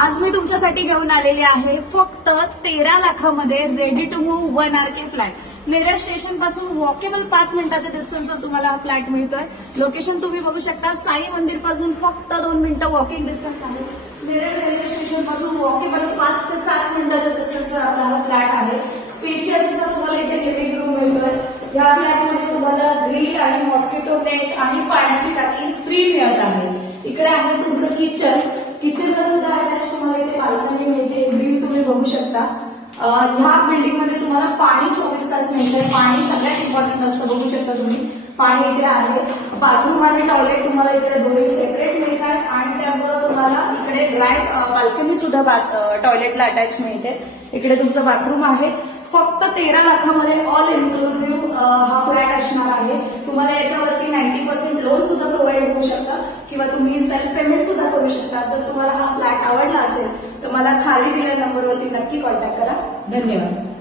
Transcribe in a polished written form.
आज मी तुमच्यासाठी घेऊन आलेली आहे फक्त 13 लाखामध्ये ready to move 1 RK flat. Neral station पासून वॉकेबल 5 मिनिटाच्या डिस्टन्सवर तुम्हाला हा फ्लॅट मिळतोय। लोकेशन तुम्ही बघू शकता, साई मंदिर पासून फक्त 2 मिनिटं वॉकिंग डिस्टन्स आहे। नेरळ रेल्वे स्टेशन पासून वॉकेबल 5 ते 7 मिनिटाच्या डिस्टन्सवर आपला हा फ्लॅट आहे। स्पेशियस असा तुम्हाला इथे लिव्हिंग रूम मिळतोय। या फ्लॅटमध्ये तुम्हाला ग्रिल आणि मॉस्किटो नेट आणि पाण्याची टाकी फ्री मिळत आहे। इकडे आहे तुमचं किचन, किचनला सुद्धा अटॅच तुम्हाला इथे बाल्कनी मिळते, ग्रिल तुम्ही बघू शकता। ह्या बिल्डिंग मध्ये तुम्हाला पाणी 24 तास मिळतंय। पाणी सगळ्यात इम्पॉर्टंट असतं, बघू शकता तुम्ही पाणी इकडे आहे। बाथरूम आणि टॉयलेट तुम्हाला इकडे दोन्ही सेपरेट मिळतात आणि त्याचबरोबर तुम्हाला इकडे ड्राय बाल्कनी सुद्धा टॉयलेटला अटॅच मिळते। इकडे तुमचं बाथरूम आहे। फक्त 13 लाखामध्ये ऑल इन्क्लुझिव्ह हा फ्लॅट असणार आहे। तुम्हाला याच्यावरती 90% लोन सुद्धा प्रोव्हाइड होऊ शकतं किंवा तुम्ही सेल्फ पेमेंट सुद्धा करू शकता। जर तुम्हाला हा फ्लॅट आवडला असेल तर मला खाली दिलेल्या नंबरवरती नक्की कॉन्टॅक्ट करा। धन्यवाद।